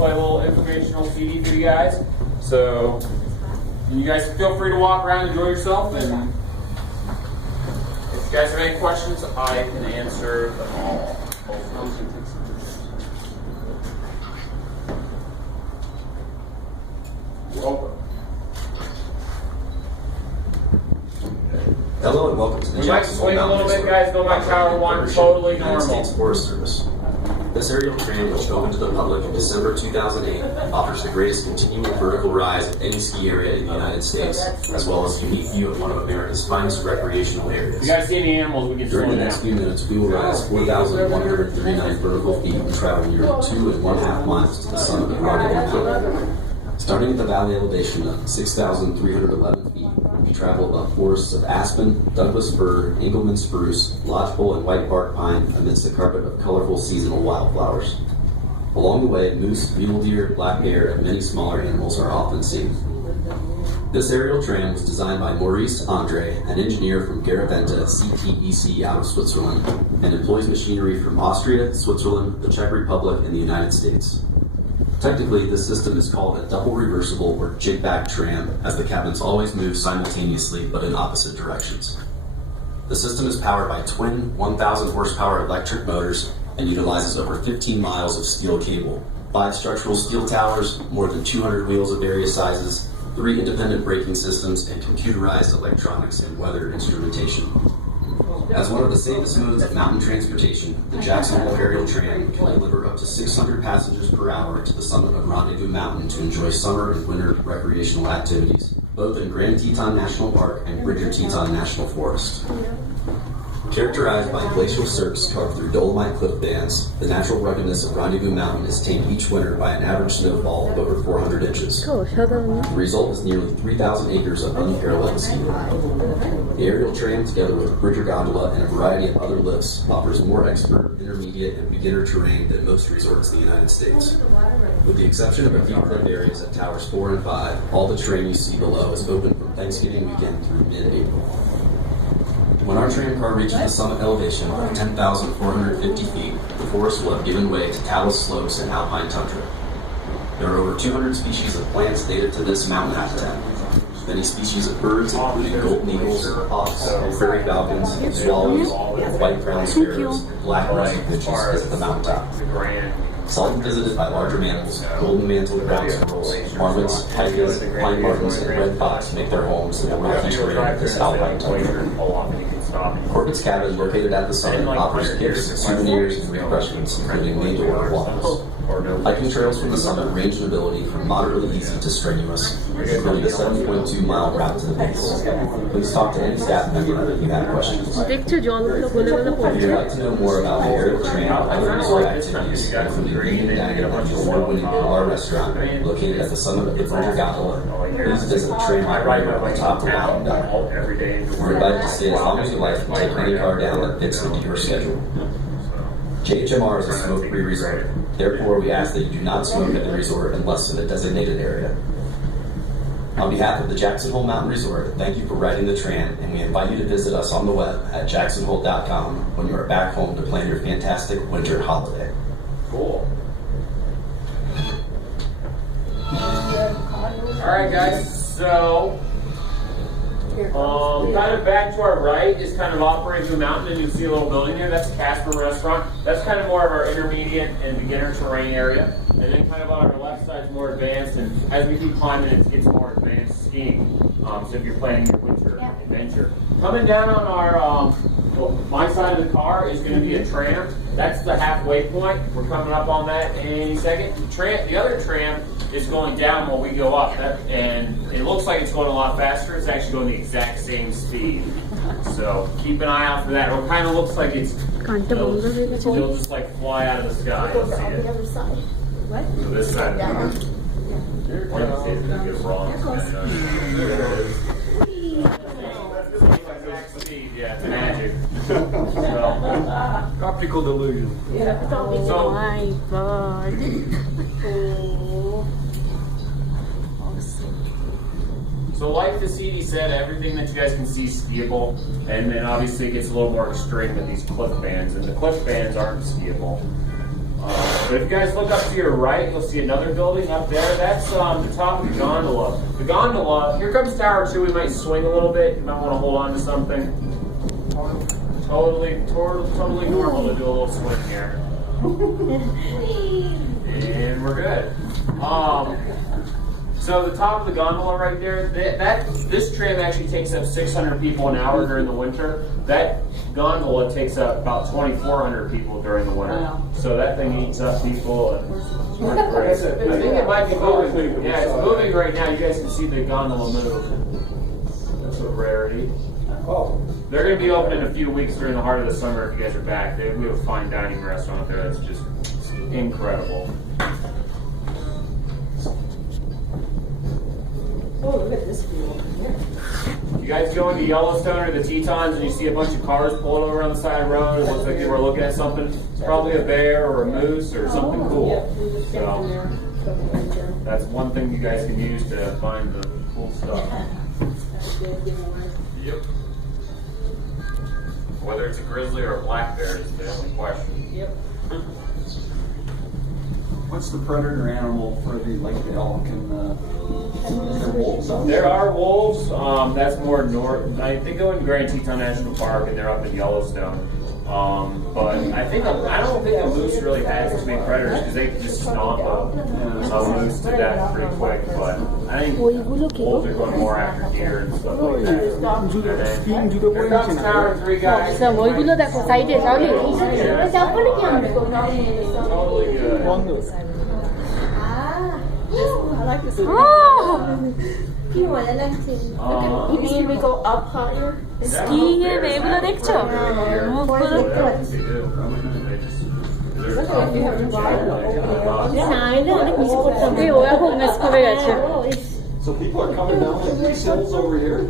play a little informational CD for you guys. So you guys feel free to walk around, enjoy yourself, and if you guys have any questions, I can answer them all. Welcome. Hello and welcome to the Jackson Hole Mountain a little bit, guys. Go back tower one, totally United normal. States Forest Service. This aerial tram, which opened to the public in December 2008, offers the greatest continual vertical rise of any ski area in the United States, as well as a unique view of one of America's finest recreational areas. If you guys see any animals, we can During the next few minutes, we will rise 4,139 vertical feet and travel nearly 2.5 miles to the summit of Rendezvous Mountain. Starting at the valley elevation of 6,311 feet, we travel above forests of aspen, Douglas fir, Engelmann spruce, lodgepole, and white bark pine amidst a carpet of colorful seasonal wildflowers. Along the way, moose, mule deer, black bear, and many smaller animals are often seen. This aerial tram was designed by Maurice Andre, an engineer from Garaventa CTEC out of Switzerland, and employs machinery from Austria, Switzerland, the Czech Republic, and the United States. Technically, this system is called a double reversible or jig-back tram, as the cabins always move simultaneously but in opposite directions. The system is powered by twin 1,000 horsepower electric motors and utilizes over 15 miles of steel cable, 5 structural steel towers, more than 200 wheels of various sizes, 3 independent braking systems, and computerized electronics and weather instrumentation. As one of the safest modes of mountain transportation, the Jackson Hole aerial tram can deliver up to 600 passengers per hour to the summit of Rendezvous Mountain to enjoy summer and winter recreational activities, both in Grand Teton National Park and Bridger Teton National Forest. Characterized by glacial cirques carved through dolomite cliff bands, the natural ruggedness of Rendezvous Mountain is tamed each winter by an average snowfall of over 400 inches. The result is nearly 3,000 acres of unparalleled skiing. The aerial tram, together with Bridger gondola and a variety of other lifts, offers more expert, intermediate, and beginner terrain than most resorts in the United States. With the exception of a few cliff areas at towers 4 and 5, all the terrain you see below is open from Thanksgiving weekend through mid-April. When our tram car reaches the summit elevation of 10,450 feet, the forest will have given way to talus slopes and alpine tundra. There are over 200 species of plants native to this mountain habitat. Many species of birds, including golden eagles, hawks, prairie falcons, swallows, white-crowned sparrows, and black russet finches visit the mountaintop. Seldom visited by larger mammals, golden-mantled ground squirrels, marmots, takas, pine martens, and red fox make their homes in the rocky terrain of this alpine tundra. Corbett's Cabin, located at the summit, offers gifts, souvenirs, and refreshments, including made-to-order waffles. Hiking trails from the summit range in ability from moderately easy to strenuous, including a 7.2-mile route to the base. Please talk to any staff member if you have questions. If you'd like to know more about the aerial tram or other resort activities, including eating and dining at the award-winning bar restaurant located at the summit of the Bridger gondola, please visit the tram operator at the top of the mountain. You're invited to stay as long as you like and take any car down that fits into your schedule. JHMR is a smoke-free resort. Therefore, we ask that you do not smoke at the resort unless in a designated area. On behalf of the Jackson Hole Mountain Resort, thank you for riding the tram, and we invite you to visit us on the web at jacksonhole.com when you are back home to plan your fantastic winter holiday. Cool. Alright guys, so kind of back to our right is kind of off Rendezvous Mountain, and you'll see a little building there. That's Casper Restaurant. That's kind of more of our intermediate and beginner terrain area. And then kind of on our left side is more advanced, and as we keep climbing, it gets more advanced skiing. So if you're planning your winter adventure. Coming down on our, my side of the car is going to be a tram. That's the halfway point. We're coming up on that in any second. The other tram is going down while we go up, and it looks like it's going a lot faster. It's actually going the exact same speed. So keep an eye out for that. It kind of looks like it'll just like fly out of the sky. You'll see it. What? So this side of the car. Yeah, it's magic. Optical delusion. Oh my god. So like the CD said, everything that you guys can see is skiable, and then obviously it gets a little more extreme with these cliff bands, and the cliff bands aren't skiable. But if you guys look up to your right, you'll see another building up there. That's the top of the gondola. The gondola, here comes Tower 2. We might swing a little bit. You might want to hold on to something. Totally normal to do a little swing here. And we're good. So the top of the gondola right there, this tram actually takes up 600 people an hour during the winter. That gondola takes up about 2,400 people during the winter. Wow. So that thing eats up people. And I think it might be moving. Yeah, it's moving right now. You guys can see the gondola move. That's a rarity. Oh. They're going to be open in a few weeks during the heart of the summer if you guys are back. We have a fine dining restaurant there that's just incredible. Oh, look at this view over here. You guys go into Yellowstone or the Tetons and you see a bunch of cars pulled over on the side of the road. It looks like they were looking at something. It's probably a bear or a moose or something cool. So that's one thing you guys can use to find the cool stuff. Yep. Whether it's a grizzly or a black bear is the only question. Yep. What's the predator animal for the elk and the wolves? There are wolves. That's more north. I think go in Grand Teton National Park and they're up in Yellowstone. But I don't think a moose really has as many predators because they can just stomp a moose to death pretty quick. But I think wolves are going more after deer and stuff like that. Here comes Tower 3, guys. 그래서 얼굴로 다 그 사이드에 나오네. 그래서 어떻게 하면 Totally good. I like this. Oh! You mean we go up higher? 스키에 매부러 됐죠? 우리 오야호 스컵에 같이. So people are coming down from these hills over here?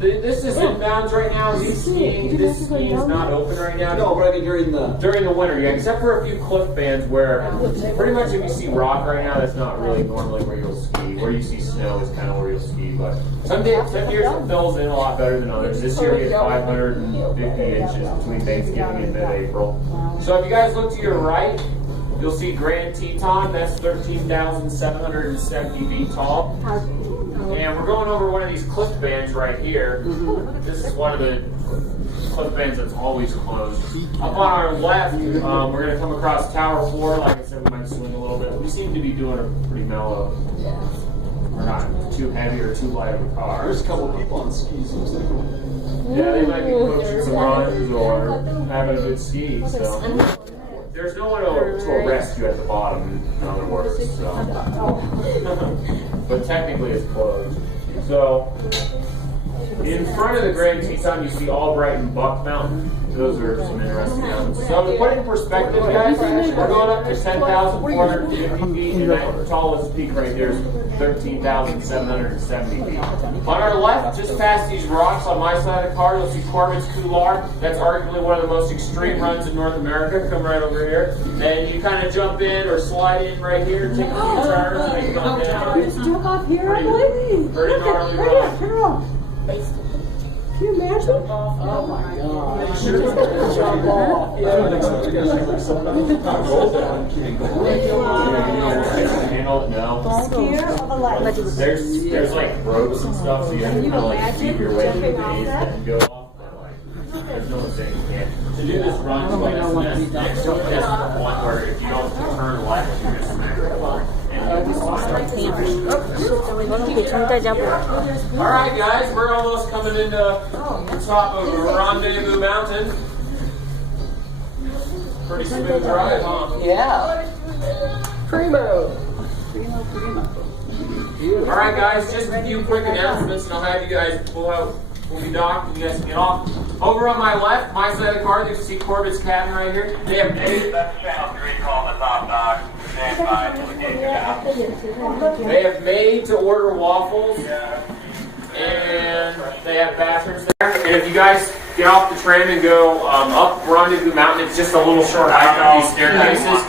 This is inbounds right now. This skiing is not open right now. No, but I mean During the winter, yeah, except for a few cliff bands where pretty much if you see rock right now, that's not really normally where you'll ski. Where you see snow is kind of where you'll ski. But some years it fills in a lot better than others. This year we had 550 inches between Thanksgiving and mid-April. So if you guys look to your right, you'll see Grand Teton. That's 13,770 feet tall. And we're going over one of these cliff bands right here. This is one of the cliff bands that's always closed. Up on our left, we're going to come across Tower 4. Like I said, we might swing a little bit. We seem to be doing a pretty mellow, or not too heavy or too light of a car. There's a couple people on skis. Yeah, they might be coaching some runs or having a good ski. So there's no one to arrest you at the bottom, in other words. So. But technically it's closed. So in front of the Grand Teton, you see Albright and Buck Mountain. Those are some interesting mountains. So to put it in perspective, guys, we're going up to 10,450 feet, and that tallest peak right there is 13,770 feet. On our left, just past these rocks on my side of the car, you'll see Corbett's Couloir. That's arguably one of the most extreme runs in North America. Come right over here. And you kind of jump in or slide in right here, take a few turns, and then you come down. Just jump off here, I believe. Pretty gnarly Right run. here, girl. Can you imagine? Oh my God. Jump off. There's like ropes and stuff, so you have to kind of like keep your way through the base and go off. There's no saying you can't. To do this run, you might have to next to this one where if you don't turn left, you're just smack the floor. Alright guys, we're almost coming into the top of Rendezvous Mountain. Pretty smooth ride, huh? Yeah. Primo. Alright guys, just a few quick announcements and I'll have you guys pull out. We'll be docked and you guys can get off. Over on my left, my side of the car, you can see Corbett's cabin right here. They have made, That's channel 3 calling the top dock. Stand by till the gate goes out. they have made to order waffles. And they have bathrooms there. And if you guys get off the tram and go up Rendezvous Mountain, it's just a little short hike up these staircases.